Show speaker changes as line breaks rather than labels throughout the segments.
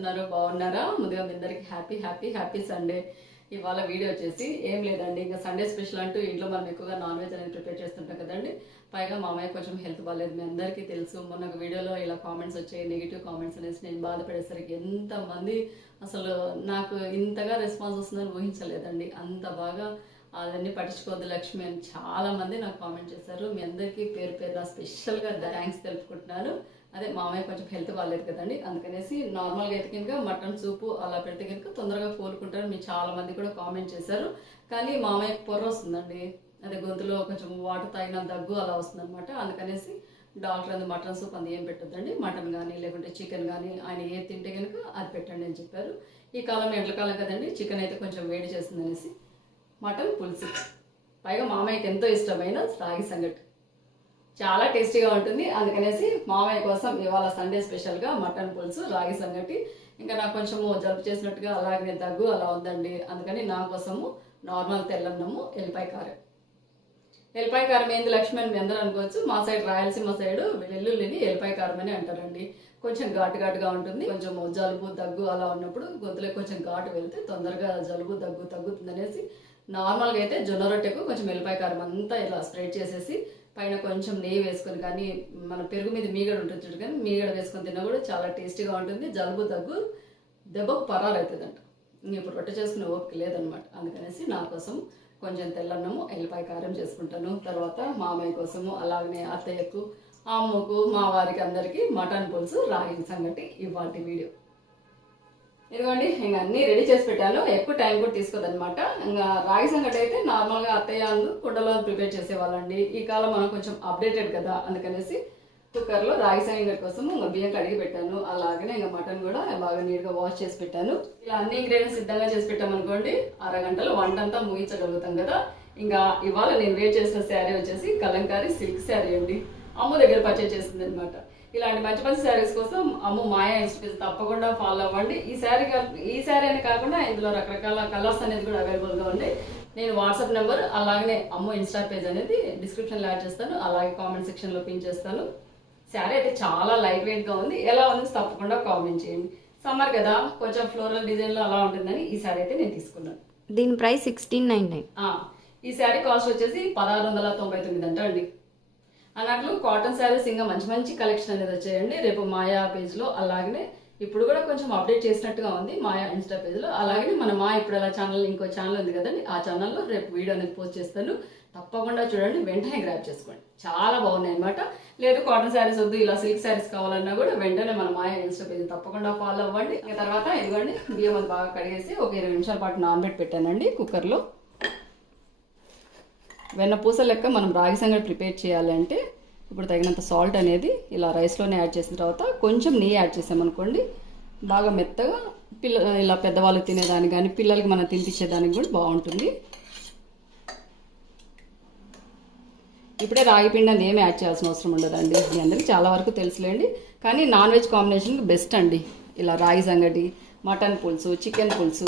చేస్తున్నారు బాగున్నారా? ముందుగా మీ అందరికి హ్యాపీ హ్యాపీ హ్యాపీ సండే. ఇవాళ వీడియో వచ్చేసి ఏం లేదండి ఇంకా సండే స్పెషల్ అంటూ ఇంట్లో మనం ఎక్కువగా నాన్ వెజ్ అనేది ప్రిపేర్ చేస్తుంటాం కదండి. పైగా మా అమ్మాయి కొంచెం హెల్త్ బాగాలేదు మీ అందరికీ తెలుసు. మొన్న ఒక వీడియోలో ఇలా కామెంట్స్ వచ్చాయి నెగిటివ్ కామెంట్స్ అనేసి నేను బాధపడేసరికి ఎంతమంది అసలు నాకు ఇంతగా రెస్పాన్స్ వస్తుందని ఊహించలేదండి. అంత బాగా అవన్నీ పట్టించుకోవద్దు లక్ష్మి అని చాలామంది నాకు కామెంట్ చేశారు. మీ అందరికీ పేరు పేరు స్పెషల్గా థ్యాంక్స్ తెలుపుకుంటున్నాను. అదే మామయ్య కొంచెం హెల్త్ బాగాలేదు కదండి అందుకనేసి నార్మల్గా అయితే కనుక మటన్ సూపు అలా పెడితే కనుక తొందరగా కోలుకుంటారు మీరు చాలా మంది కూడా కామెంట్ చేశారు. కానీ మామయ్యకి పొర్ర వస్తుందండి అదే గొంతులో కొంచెం వాటర్ తాగిన దగ్గు అలా వస్తుంది అనమాట అందుకనేసి డాక్టర్ అది మటన్ సూప్ అంది ఏం పెట్టొద్దండి మటన్ కానీ లేకుంటే చికెన్ కానీ ఆయన ఏది తింటే కనుక అది పెట్టండి అని చెప్పారు. ఈ కాలం ఎండ్ల కాలం కదండి చికెన్ అయితే కొంచెం వేడి చేస్తుంది అనేసి మటన్ పులుసు. పైగా మామయ్యకి ఎంతో ఇష్టమైన రాగి సంగటి. చాలా టేస్టీగా ఉంటుంది. అందుకనేసి మామయ్య కోసం ఇవాళ సండే స్పెషల్గా మటన్ పులుసు రాగి సంగటి. ఇంకా నాకు కొంచెము జలుపు చేసినట్టుగా అలాగే దగ్గు అలా ఉందండి. అందుకని నా కోసము నార్మల్ తెల్లన్నము ఎల్లిపాయ కారం. ఎల్లిపాయ కారం ఏంది లక్ష్మి అని మీ అందరూ అనుకోవచ్చు. మా సైడ్ రాయలసీమ సైడ్ వెల్లుల్లిని ఎల్లిపాయ కారం అని అంటారండి. కొంచెం ఘాటు ఘాటుగా ఉంటుంది. కొంచెం జలుబు దగ్గు అలా ఉన్నప్పుడు గొంతులో కొంచెం ఘాటు వెళ్తే తొందరగా జలుబు దగ్గు తగ్గుతుంది అనేసి నార్మల్గా అయితే జొన్న రొట్టెకు కొంచెం ఎల్లిపాయ కారం అంతా ఇలా స్ప్రెడ్ చేసేసి పైన కొంచెం నెయ్యి వేసుకొని కానీ మన పెరుగు మీద మీగడ ఉంటుంది చూడు కానీ మీగడ వేసుకొని తిన్నా కూడా చాలా టేస్టీగా ఉంటుంది. జలుబు దగ్గు దెబ్బకు పరారు అవుతుందంట ఇప్పుడు రొట్టె చేసుకునే ఓపిక లేదనమాట. అందుకనేసి నా కోసం కొంచెం తెల్లన్నము ఎల్లిపాయ కారం చేసుకుంటాను. తర్వాత మామయ్య కోసము అలాగనే అత్తయ్యకు అమ్మకు మా వారికి అందరికీ మటన్ పులుసు రాగి సంగటి ఇవాటి వీడియో. ఇదిగోండి ఇంకా అన్నీ రెడీ చేసి పెట్టాను. ఎక్కువ టైం కూడా తీసుకోదనమాట ఇంకా రాగి సంగటి అయితే నార్మల్గా అత్తయ్య అందు కుండలో ప్రిపేర్ చేసేవాళ్ళండి. ఈ కాలం మనం కొంచెం అప్డేటెడ్ కదా అందుకనేసి కుక్కర్లో రాగి సంగటి కోసం ఇంకా బియ్యం కడిగి పెట్టాను. అలాగనే ఇంకా మటన్ కూడా బాగా నీట్గా వాష్ చేసి పెట్టాను. ఇలా అన్ని ఇంగ్రీడియంట్స్ సిద్ధంగా చేసి పెట్టామనుకోండి అరగంటలో వంట అంతా ముగించగలుగుతాం కదా. ఇంకా ఇవాళ నేను వేట్ చేసిన శారీ వచ్చేసి కలంకారీ సిల్క్ శారీ అండి. అమ్మ దగ్గర పర్చేజ్ చేసింది అనమాట ఇలాంటి మంచి మంచి శారీస్ కోసం అమ్ము మాయా ఇన్స్టిట్యూట్ తప్పకుండా ఫాలో అవ్వండి. ఈ శారీ ఈ శారీ అని కాకుండా ఇందులో రకరకాల కలర్స్ అనేది కూడా అవైలబుల్గా ఉన్నాయి నేను వాట్సాప్ నెంబర్ అలాగనే అమ్ము ఇన్స్టా పేజ్ అనేది డిస్క్రిప్షన్లో యాడ్ చేస్తాను. అలాగే కామెంట్ సెక్షన్లో పిన్ చేస్తాను. శారీ అయితే చాలా లైట్ వెయిట్గా ఉంది. ఎలా ఉంది తప్పకుండా కామెంట్ చేయండి. సమ్మర్ కదా కొంచెం ఫ్లోరల్ డిజైన్లో అలా ఉంటుందని ఈ శారీ అయితే నేను తీసుకున్నాను.
దీని ప్రైస్ సిక్స్టీన్ నైన్ నైన్
ఈ శారీ కాస్ట్ వచ్చేసి పదహారు వందల తొంభై తొమ్మిది అంట అండి. అలాగే కాటన్ శారీస్ ఇంకా మంచి మంచి కలెక్షన్ అనేది వచ్చాయండి. రేపు మాయా పేజ్లో అలాగనే ఇప్పుడు కూడా కొంచెం అప్డేట్ చేసినట్టుగా ఉంది మాయా ఇన్స్టా పేజ్లో అలాగనే మన మా ఇప్పుడు అలా ఛానల్ ఇంకో ఛానల్ ఉంది కదండి. ఆ ఛానల్లో రేపు వీడియో అనేది పోస్ట్ చేస్తాను. తప్పకుండా చూడండి. వెంటనే గ్రాప్ చేసుకోండి. చాలా బాగున్నాయి అనమాట లేదు కాటన్ శారీస్ వద్దు ఇలా సిల్క్ శారీస్ కావాలన్నా కూడా వెంటనే మన మాయా ఇన్స్టా పేజ్ తప్పకుండా ఫాలో అవ్వండి. ఇంకా తర్వాత ఇదిగోండి బియ్యం అది బాగా కడిగేసి ఒక ఇరవై నిమిషాల పాటు నానబెట్టి పెట్టానండి కుక్కర్లో వెన్న పూస లెక్క మనం రాగి సంగటి ప్రిపేర్ చేయాలంటే ఇప్పుడు తగినంత సాల్ట్ అనేది ఇలా రైస్లోనే యాడ్ చేసిన తర్వాత కొంచెం నెయ్యి యాడ్ చేసామనుకోండి బాగా మెత్తగా పిల్ల ఇలా పెద్దవాళ్ళు తినేదానికి కానీ పిల్లలకి మనం తినిపించేదానికి కూడా బాగుంటుంది. ఇప్పుడే రాగి పిండి అని ఏమి యాడ్ చేయాల్సిన అవసరం ఉండదండి. మీ అందరికీ చాలా వరకు తెలుసులేండి. కానీ నాన్ వెజ్ కాంబినేషన్కి బెస్ట్ అండి. ఇలా రాగి సంగటి మటన్ పులుసు చికెన్ పులుసు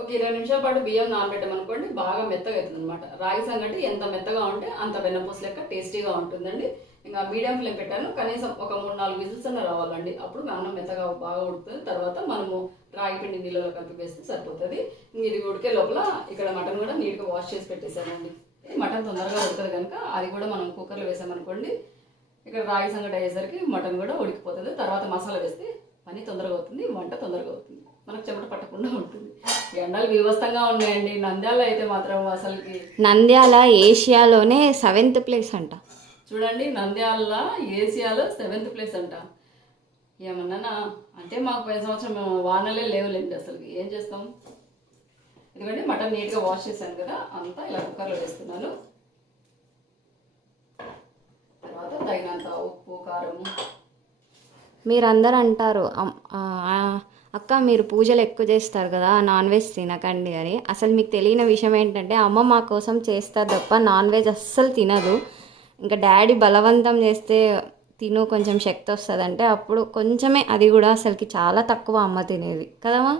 ఒక ఇరవై నిమిషాల పాటు బియ్యం నానబెట్టామనుకోండి బాగా మెత్తగా అవుతుంది అనమాట రాగి సంగటి ఎంత మెత్తగా ఉంటే అంత వెన్నపూస లెక్క టేస్టీగా ఉంటుందండి. ఇంకా మీడియం ఫ్లేమ్ పెట్టాను. కనీసం ఒక మూడు నాలుగు విజిల్స్ అన్న రావాలండి. అప్పుడు అన్నం మెత్తగా బాగా ఉడుతుంది తర్వాత మనము రాగి పిండి నీళ్ళలో కలిపి వేస్తే సరిపోతుంది. ఇది ఉడికే లోపల ఇక్కడ మటన్ కూడా నీట్గా వాష్ చేసి పెట్టేశానండి. ఇది మటన్ తొందరగా ఉడుతుంది కనుక అది కూడా మనం కుక్కర్లో వేసామనుకోండి ఇక్కడ రాగి సంగటి అయ్యేసరికి మటన్ కూడా ఉడికిపోతుంది. తర్వాత మసాలా వేస్తే పని తొందరగా అవుతుంది వంట తొందరగా అవుతుంది. మనకు చెమట పట్టకుండా ఉంటుంది. ఎండలు వివస్తంగా ఉన్నాయండి. నంద్యాల అయితే మాత్రం అసలుకి
నంద్యాల ఏషియాలోనే సెవెంత్ ప్లేస్ అంట.
చూడండి నంద్యాల ఏసియాలో సెవెంత్ ప్లేస్ అంట. ఏమన్నా అంటే మాకు పోయిన సంవత్సరం మేము వానలే లేవులేండి అసలు ఏం చేస్తాం? ఎందుకంటే మటన్ నీట్గా వాష్ చేశాను కదా అంతా ఇలా కుక్కర్లో వేస్తున్నాను. తర్వాత తగినంత ఉప్పు కారం.
మీరందరూ అంటారు "అమ్- ఆ, ఆ, అక్క మీరు పూజలు ఎక్కువ చేస్తారు కదా నాన్ వెజ్ తినకండి అని. అసలు మీకు తెలియని విషయం ఏంటంటే అమ్మ మా కోసం చేస్తారు తప్ప నాన్ వెజ్ అస్సలు తినదు. ఇంకా డాడీ బలవంతం చేస్తే తిను కొంచెం శక్తి వస్తుంది అంటే అప్పుడు కొంచెమే అది కూడా అసలుకి చాలా తక్కువ అమ్మ తినేది. కదమ్మా?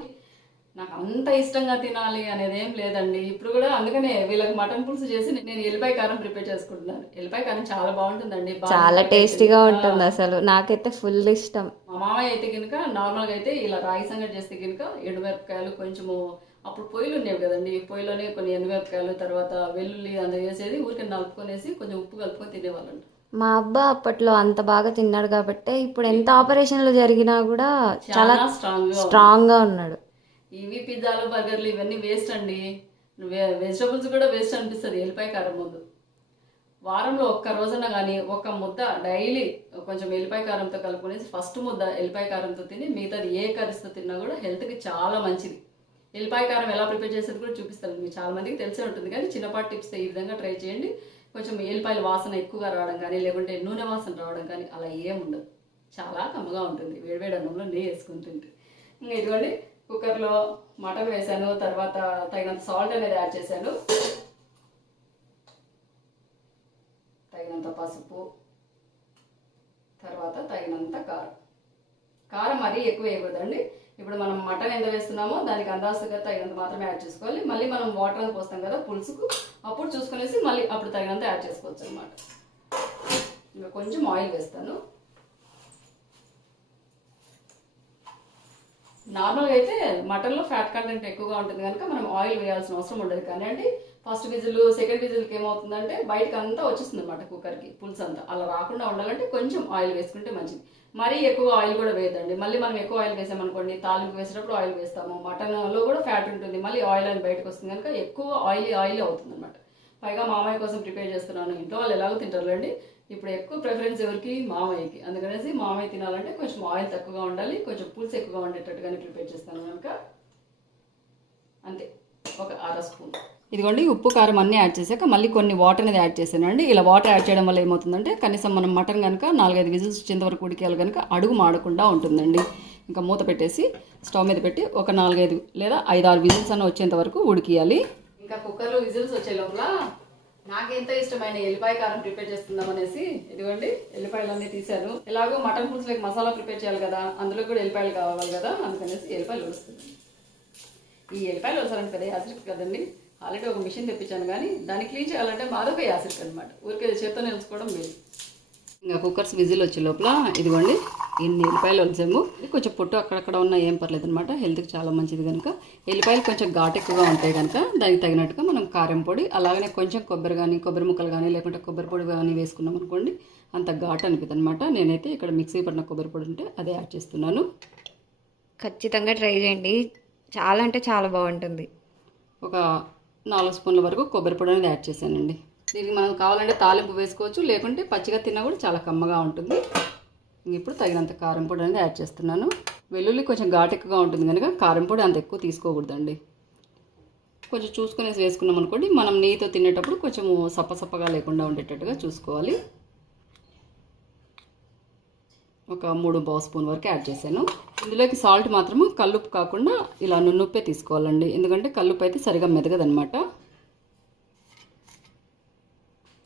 నాకు అంత ఇష్టంగా తినాలి అనేది ఏం లేదండి. ఇప్పుడు కూడా అందుకనే వీళ్ళకి మటన్ పులుసు చేసి నేను ఎల్లిపాయ కారం ప్రిపేర్ చేసుకుంటున్నాను. ఎల్లిపాయ కారం చాలా బాగుంటుందండి. బాగా
చాలా టేస్టీగా ఉంటుంది అసలు. నాకైతే ఫుల్ ఇష్టం.
మామయ్య అయితే కనుక నార్మల్గా అయితే ఇలా రాగి సంగటి చేస్తే కనుక ఎండుమిరపకాయలు కొంచెము అప్పుడు పొయ్యిలు ఉండేవి కదండి. పొయ్యిలోనే కొన్ని ఎండుమిరపకాయలు తర్వాత వెల్లుల్లి అంత వేసేది ఊరికే నలుపుకొనేసి కొంచెం ఉప్పు కలుపుకొని తినేవాళ్ళంట
మా అబ్బా అప్పట్లో అంత బాగా తిన్నాడు కాబట్టి ఇప్పుడు ఎంత ఆపరేషన్లు జరిగినా కూడా చాలా
చాలా
స్ట్రాంగ్గా స్ట్రాంగ్గా ఉన్నాడు.
ఇవి పిజ్జాలు బర్గర్లు ఇవన్నీ వేస్ట్ అండి. వెజిటబుల్స్ కూడా వేస్ట్ అనిపిస్తుంది ఎల్లిపాయ కారం ముందు. వారంలో ఒక్క రోజున కానీ ఒక ముద్ద డైలీ కొంచెం ఎల్లిపాయ కారంతో కలుపుకునేసి ఫస్ట్ ముద్ద ఎల్లిపాయ కారంతో తిని మిగతాది ఏ కర్రీస్తో తిన్నా కూడా హెల్త్కి చాలా మంచిది. ఎల్లిపాయ కారం ఎలా ప్రిపేర్ చేసేది కూడా చూపిస్తాను. మీకు చాలా మందికి తెలిసే ఉంటుంది కానీ చిన్నపాటి టిప్స్ ఈ విధంగా ట్రై చేయండి. కొంచెం ఎల్లిపాయల వాసన ఎక్కువగా రావడం కానీ లేకుంటే నూనె వాసన రావడం కానీ అలా ఏముండదు చాలా కమ్మగా ఉంటుంది. వేడివేడి అన్నంలో నెయ్యి వేసుకుని తింటే. ఇంకా ఇదిగోండి కుక్కర్లో మటన్ వేశాను తర్వాత తగినంత సాల్ట్ అనేది యాడ్ చేశాను. తగినంత పసుపు తర్వాత తగినంత కారం. కారం మరీ ఎక్కువ వేయకూడదండి. ఇప్పుడు మనం మటన్ ఎంత వేస్తున్నామో దానికి అందాస్తుగా తగినంత మాత్రమే యాడ్ చేసుకోవాలి. మళ్ళీ మనం వాటర్ అని పోస్తాం కదా పులుసుకు అప్పుడు చూసుకునేసి మళ్ళీ అప్పుడు తగినంత యాడ్ చేసుకోవచ్చు అనమాట ఇంకా కొంచెం ఆయిల్ వేస్తాను. నార్మల్గా అయితే మటన్లో ఫ్యాట్ కంటెంట్ ఎక్కువగా ఉంటుంది కనుక మనం ఆయిల్ వేయాల్సిన అవసరం ఉండదు కానీ అండి ఫస్ట్ విజిల్ సెకండ్ విజిల్కి ఏమవుతుందంటే బయటకు అంతా వచ్చేస్తుంది అనమాట కుక్కర్కి పులుసు అంతా. అలా రాకుండా ఉండాలంటే కొంచెం ఆయిల్ వేసుకుంటే మంచిది. మరీ ఎక్కువ ఆయిల్ కూడా వేయదండి మళ్ళీ మనం ఎక్కువ ఆయిల్ వేసామనుకోండి తాలింపు వేసేటప్పుడు ఆయిల్ వేస్తాము. మటన్లో కూడా ఫ్యాట్ ఉంటుంది. మళ్ళీ ఆయిల్ అని బయటకు వస్తుంది కనుక ఎక్కువ ఆయిల్ ఆయిల్ అవుతుంది అనమాట పైగా మామయ్య కోసం ప్రిపేర్ చేస్తున్నాను. ఇంట్లో వాళ్ళు ఎలాగో తింటారులేండి ఇప్పుడు ఎక్కువ ప్రిఫరెన్స్ ఎవరికి? మామయ్యకి. అందుకనేసి మామయ్య తినాలంటే కొంచెం ఆయిల్ తక్కువగా ఉండాలి. కొంచెం పులుసు ఎక్కువగా ఉండేటట్టుగానే ప్రిపేర్ చేస్తాను కనుక. అంతే. ఒక అర స్పూన్. ఇదిగోండి ఉప్పు కారం అన్నీ యాడ్ చేశాక మళ్ళీ కొన్ని వాటర్ అనేది యాడ్ చేశానండి. ఇలా వాటర్ యాడ్ చేయడం వల్ల ఏమవుతుందంటే కనీసం మనం మటన్ కనుక నాలుగైదు విజిల్స్ వచ్చేంత వరకు ఉడికేయాలి కనుక అడుగు మాడకుండా ఉంటుందండి. ఇంకా మూత పెట్టేసి స్టవ్ మీద పెట్టి ఒక నాలుగైదు లేదా ఐదు ఆరు విజిల్స్ అన్న వచ్చేంత వరకు ఉడికియాలి. ఇంకా కుక్కర్లో విజిల్స్ వచ్చే లోపల ఎంత ఇష్టమైన ఎల్లిపాయ కారం ప్రిపేర్ చేస్తుందాం అనేసి ఇదిగోండి ఎల్లిపాయలు అన్నీ తీశాను. ఎలాగో మటన్ పులుసులకు మసాలా ప్రిపేర్ చేయాలి కదా అందులో కూడా ఎల్లిపాయలు కావాలి కదా అందుకనేసి ఎల్లిపాయలు వస్తుంది ఈ ఎల్లిపాయలు వస్తారంటే కదా యాసిడ్ కదండి. ఆల్రెడీ ఒక మిషన్ తెప్పించాను కానీ దాన్ని క్లీన్ చేయాలంటే మాదొక యాసిడ్ అనమాట ఊరికే చేత్తో నిలుచుకోవడం లేదు. ఇంకా కుక్కర్స్ విజిల్ వచ్చే లోపల ఇదిగోండి ఎన్ని ఎల్లిపాయలు వచ్చాము ఇది కొంచెం పొట్టు అక్కడక్కడ ఉన్న ఏం పర్లేదు అనమాట హెల్త్కి చాలా మంచిది కనుక ఎల్లిపాయలు కొంచెం ఘాటు ఎక్కువగా ఉంటాయి కనుక దానికి తగినట్టుగా మనం కారం పొడి అలాగనే కొంచెం కొబ్బరి కానీ కొబ్బరి ముక్కలు కానీ లేకుంటే కొబ్బరి పొడి కానీ వేసుకున్నాం అనుకోండి అంత ఘాటు అనిపిస్తుంది అనమాట నేనైతే ఇక్కడ మిక్సీ పడిన కొబ్బరి పొడి ఉంటే అదే యాడ్ చేస్తున్నాను.
ఖచ్చితంగా ట్రై చేయండి. చాలా అంటే చాలా బాగుంటుంది.
ఒక నాలుగు స్పూన్ల వరకు కొబ్బరి పొడి అనేది యాడ్ చేశానండి. దీనికి మనం కావాలంటే తాలింపు వేసుకోవచ్చు లేకుంటే పచ్చిగా తిన్నా కూడా చాలా కమ్మగా ఉంటుంది. ఇంక ఇప్పుడు తగినంత కారం పొడి అనేది యాడ్ చేస్తున్నాను. వెల్లుల్లి కొంచెం ఘాటెక్కుగా ఉంటుంది కనుక కారం పొడి అంత ఎక్కువ తీసుకోకూడదండి. కొంచెం చూసుకునేసి వేసుకున్నాం అనుకోండి మనం నెయ్యితో తినేటప్పుడు కొంచెం సప్పసప్పగా లేకుండా ఉండేటట్టుగా చూసుకోవాలి. ఒక మూడు పావు స్పూన్ వరకు యాడ్ చేశాను. ఇందులోకి సాల్ట్ మాత్రము కల్లుప్పు కాకుండా ఇలా నున్నుప్పే తీసుకోవాలండి. ఎందుకంటే కల్లుప్పు అయితే సరిగా మెదగదనమాట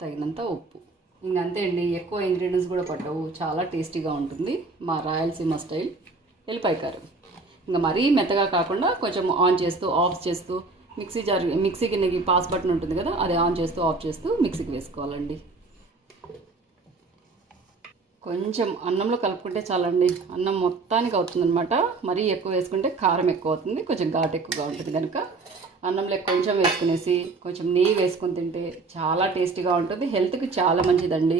తగినంత ఉప్పు. ఇంక అంతే అండి. ఎక్కువ ఇంగ్రీడియంట్స్ కూడా పట్టవు. చాలా టేస్టీగా ఉంటుంది. మా రాయలసీమ స్టైల్ ఎల్లిపాయ కారం. ఇంకా మరీ మెత్తగా కాకుండా కొంచెం ఆన్ చేస్తూ ఆఫ్ చేస్తూ మిక్సీ జార్ మిక్సీకి నీకు పాస్ బటన్ ఉంటుంది కదా అది ఆన్ చేస్తూ ఆఫ్ చేస్తూ మిక్సీకి వేసుకోవాలండి. కొంచెం అన్నంలో కలుపుకుంటే చాలండి. అన్నం మొత్తానికి అవుతుందనమాట మరీ ఎక్కువ వేసుకుంటే కారం ఎక్కువ అవుతుంది. కొంచెం ఘాటు ఎక్కువగా ఉంటుంది కనుక అన్నంలో కొంచెం వేసుకునేసి కొంచెం నెయ్యి వేసుకొని తింటే చాలా టేస్టీగా ఉంటుంది. హెల్త్కి చాలా మంచిదండి.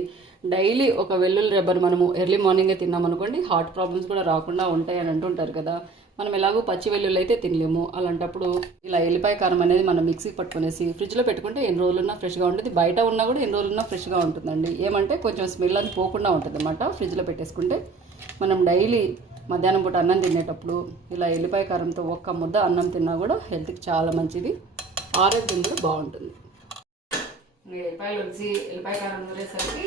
డైలీ ఒక వెల్లుల్లి రెబ్బర్ మనము ఎర్లీ మార్నింగే తిన్నాం అనుకోండి హార్ట్ ప్రాబ్లమ్స్ కూడా రాకుండా ఉంటాయి అని అంటుంటారు కదా. మనం ఎలాగో పచ్చి వెల్లుల్లి అయితే తినలేము. అలాంటప్పుడు ఇలా ఎల్లిపాయ కారం అనేది మనం మిక్సీ పట్టుకునేసి ఫ్రిడ్జ్లో పెట్టుకుంటే ఎన్ని రోజులున్నా ఫ్రెష్గా ఉంటుంది. బయట ఉన్నా కూడా ఎన్ని రోజులున్నా ఫ్రెష్గా ఉంటుందండి. ఏమంటే కొంచెం స్మెల్ అది పోకుండా ఉంటుంది అన్నమాట ఫ్రిడ్జ్లో పెట్టేసుకుంటే. మనం డైలీ మధ్యాహ్నం పూట అన్నం తినేటప్పుడు ఇలా ఎల్లిపాయ కారంతో ఒక్క ముద్ద అన్నం తిన్నా కూడా హెల్త్కి చాలా మంచిది. ఆరోగ్యం కూడా బాగుంటుంది. ఎల్లిపాయలు వచ్చి ఎల్లిపాయ కారం వేసరికి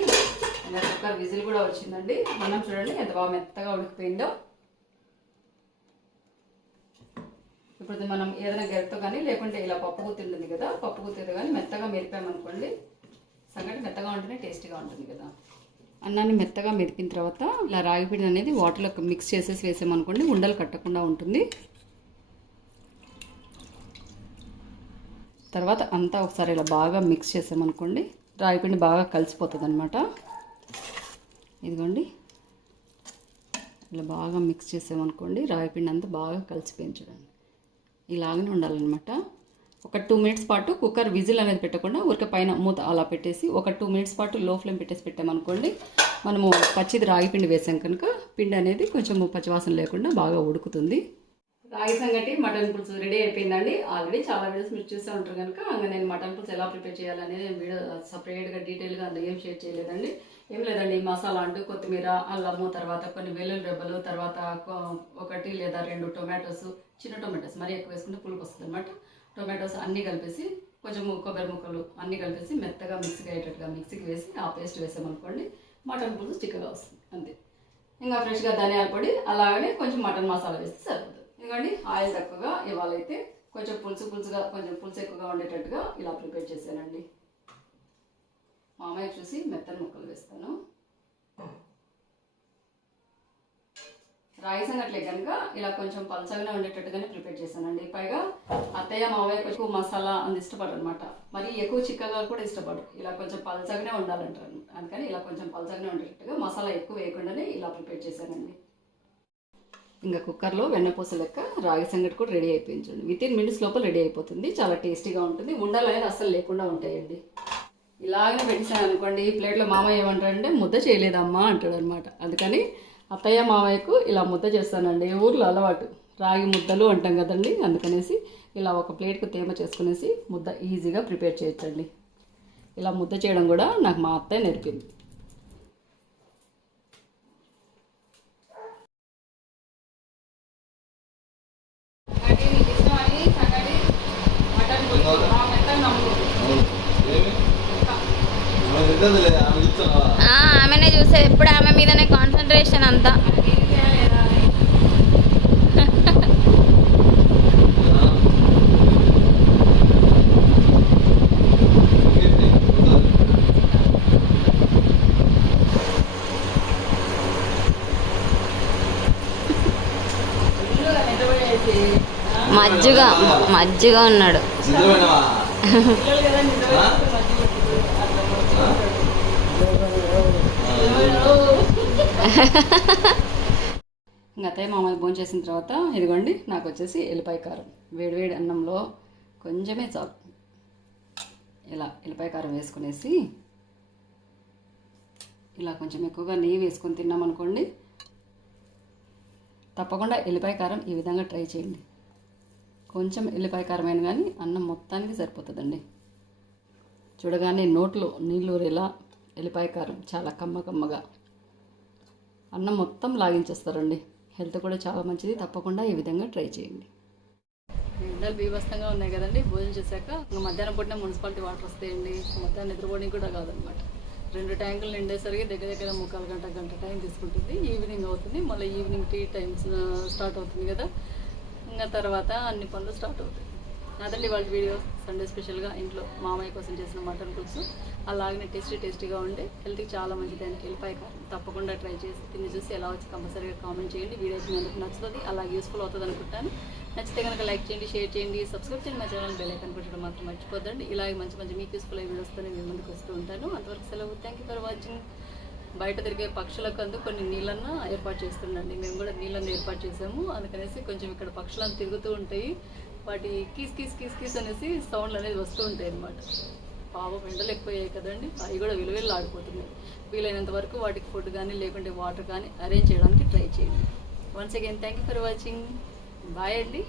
కుక్కర్ విజిల్ కూడా వచ్చిందండి. మనం చూడండి ఎంత బాగా మెత్తగా ఉడికిపోయిందో. ఇప్పుడు మనం ఏదైనా గరిటతో కానీ లేకుంటే ఇలా పప్పు గుత్తి ఉంటుంది కదా పప్పు గుత్తితో కానీ మెత్తగా మెరిపామనుకోండి సంగటి మెత్తగా ఉంటేనే టేస్టీగా ఉంటుంది కదా. అన్నాన్ని మెత్తగా మెదిపిన తర్వాత ఇలా రాగిపిండి అనేది వాటర్లో మిక్స్ చేసేసి వేసామనుకోండి ఉండలు కట్టకుండా ఉంటుంది. తర్వాత అంతా ఒకసారి ఇలా బాగా మిక్స్ చేసామనుకోండి రాగిపిండి బాగా కలిసిపోతుంది అనమాట ఇదిగోండి. ఇలా బాగా మిక్స్ చేసామనుకోండి రాగిపిండి అంతా బాగా కలిసిపోయింది చూడండి. ఇలాగనే ఉండాలన్నమాట. ఒక టూ మినిట్స్ పాటు కుక్కర్ విజిల్ అనేది పెట్టకుండా ఊరికే పైన మూత అలా పెట్టేసి ఒక టూ మినిట్స్ పాటు లో ఫ్లేమ్ పెట్టేసి పెట్టామనుకోండి మనము పచ్చిది రాగి పిండి వేసాం కనుక పిండి అనేది కొంచెం పచ్చివాసన లేకుండా బాగా ఉడుకుతుంది. రాగి సంగటి మటన్ పులుసు రెడీ అయిపోయిందండి. ఆల్రెడీ చాలా వీడియోస్ మీరు చూసే ఉంటారు కనుక ఇంకా నేను మటన్ పులుసు ఎలా ప్రిపేర్ చేయాలనేది నేను వీడియో సపరేట్గా డీటెయిల్గా అందులో ఏం షేర్ చేయలేదండి. ఏం లేదండి మసాలా అంటూ కొత్తిమీర అల్లము తర్వాత కొన్ని వెల్లుల్లి రెబ్బలు తర్వాత ఒకటి లేదా రెండు టొమాటోస్ చిన్న టొమాటోస్ మరీ ఎక్కువ వేసుకుంటే పులుపు వస్తుంది అనమాట టొమాటోస్ అన్నీ కలిపేసి కొంచెం కొబ్బరి ముక్కలు అన్నీ కలిపేసి మెత్తగా మిక్సీకి అయ్యేటట్టుగా మిక్సీకి వేసి ఆ పేస్ట్ వేసామనుకోండి మటన్ పులుసు చిక్కగా వస్తుంది అంతే. ఇంకా ఫ్రెష్గా ధనియాల పొడి అలాగనే కొంచెం మటన్ మసాలా వేస్తే సరిపోతుంది. ఎందుకండి ఆయిల్ తక్కువగా ఇవాళైతే కొంచెం పులుసు పులుసుగా కొంచెం పులుసు ఎక్కువగా ఉండేటట్టుగా ఇలా ప్రిపేర్ చేశానండి. మామయ్య చూసి మెత్తని ముక్కలు వేస్తాను. రాయి సంగట్లే కనుక ఇలా కొంచెం పలచగానే ఉండేటట్టుగానే ప్రిపేర్ చేశానండి. పైగా అత్తయ్య మావయ్య ఎక్కువ మసాలా అంత ఇష్టపడరు అనమాట మరి ఎక్కువ చిక్కగా కూడా ఇష్టపడరు. ఇలా కొంచెం పలచగానే ఉండాలంటారు. అందుకని ఇలా కొంచెం పలచగానే ఉండేటట్టుగా మసాలా ఎక్కువ వేయకుండానే ఇలా ప్రిపేర్ చేశానండి. ఇంకా కుక్కర్లో వెన్నపూస లెక్క రాగి సంగటి కూడా రెడీ అయిపోయింది చూడండి. విత్ ఇన్ మినిట్స్ లోపల రెడీ అయిపోతుంది. చాలా టేస్టీగా ఉంటుంది. ఉండాలి అనేది అస్సలు లేకుండా ఉంటాయండి. ఇలాగనే పెట్టేసాను అనుకోండి ఈ ప్లేట్లో మామయ్య ఏమంటాడంటే ముద్ద చేయలేదమ్మా అంటాడు అనమాట అందుకని అత్తయ్య మామయ్యకు ఇలా ముద్ద చేస్తానండి. ఊర్లో అలవాటు? రాగి ముద్దలు అంటాం కదండి. అందుకనేసి ఇలా ఒక ప్లేట్కు తేమ చేసుకునేసి ముద్ద ఈజీగా ప్రిపేర్ చేయొచ్చండి. ఇలా ముద్ద చేయడం కూడా నాకు మా అత్తయ్య నేర్పింది
ఆ, ఆమెనే చూసేది ఎప్పుడు ఆమె మీదనే కాన్సన్ట్రేషన్ అంతా. మజ్జిగ మజ్జిగ ఉన్నాడు.
ఇంకా అత్తయ్య మామయ్య భోజనం చేసిన తర్వాత ఇదిగోండి నాకు వచ్చేసి ఎల్లిపాయ కారం. వేడివేడి అన్నంలో కొంచెమే చాలు. ఇలా ఎల్లిపాయ కారం వేసుకునేసి ఇలా కొంచెం ఎక్కువగా నెయ్యి వేసుకొని తిన్నామనుకోండి తప్పకుండా ఎల్లిపాయ కారం ఈ విధంగా ట్రై చేయండి. కొంచెం ఎల్లిపాయ కారమైన కానీ అన్నం మొత్తానికి సరిపోతుందండి. చూడగానే నోట్లో నీళ్ళు ఎలా ఎల్లిపాయ కారం చాలా కమ్మ కమ్మగా. అన్నం మొత్తం లాగించేస్తారండి. హెల్త్ కూడా చాలా మంచిది. తప్పకుండా ఈ విధంగా ట్రై చేయండి. ఎండలు బీభత్సంగా ఉన్నాయి కదండి. భోజనం చేశాక మధ్యాహ్నం పూట మున్సిపాలిటీ వాటర్ వస్తాయండి. మధ్యాహ్నం నిద్రపోవడానికి కూడా కాదనమాట. రెండు ట్యాంకులు నిండేసరికి దగ్గర దగ్గర ముక్కాలు గంట గంట టైం తీసుకుంటుంది. ఈవినింగ్ అవుతుంది. మళ్ళీ ఈవినింగ్ టీ టైమ్స్ స్టార్ట్ అవుతుంది కదా. ఇంకా తర్వాత అన్ని పనులు స్టార్ట్ అవుతాయి. అదండి వాళ్ళ వీడియో సండే స్పెషల్గా ఇంట్లో మామయ్య కోసం చేసిన మటన్ పులుసు. అలాగనే టేస్టీ టేస్టీగా ఉండే. హెల్త్కి చాలా మంచిదండి ఎల్లిపాయ కారం తప్పకుండా ట్రై చేసి తిని చూసి ఎలా వచ్చి కంపల్సరీగా కామెంట్ చేయండి. వీడియో అయితే మీ నచ్చుతుంది. అలాగే యూస్ఫుల్ అవుతుంది అనుకుంటాను. నచ్చితే కనుక లైక్ చేయండి షేర్ చేయండి సబ్స్క్రైబ్ చేయండి. మా ఛానల్ బెల్ ఐకన్ పెట్టడం మాత్రం మర్చిపోద్దండి. ఇలాగే మంచి మంచి మీకు యూస్ఫుల్ అయ్యే వీడియోస్తో మీ ముందుకు వస్తూ ఉంటాను. అంతవరకు సెలవు. థ్యాంక్ యూ ఫర్ వాచింగ్ బయట తిరిగే పక్షులకు అందు కొన్ని నీళ్ళన్న ఏర్పాటు చేస్తుండండి. మేము కూడా నీళ్ళన్న ఏర్పాటు చేసాము. అందుకనేసి కొంచెం ఇక్కడ పక్షులను తిరుగుతూ ఉంటాయి. వాటి కీస్ కీస్ కీస్ కీస్ అనేసి సౌండ్లు అనేది వస్తూ ఉంటాయి అన్నమాట. పాపం ఎండలు ఎక్కువయ్యాయి కదండి అవి కూడా విలువలు ఆడిపోతున్నాయి వీలైనంత వరకు వాటికి ఫుడ్ కానీ లేకుంటే వాటర్ కానీ అరేంజ్ చేయడానికి ట్రై చేయండి. Once again thank you for watching bye అండి.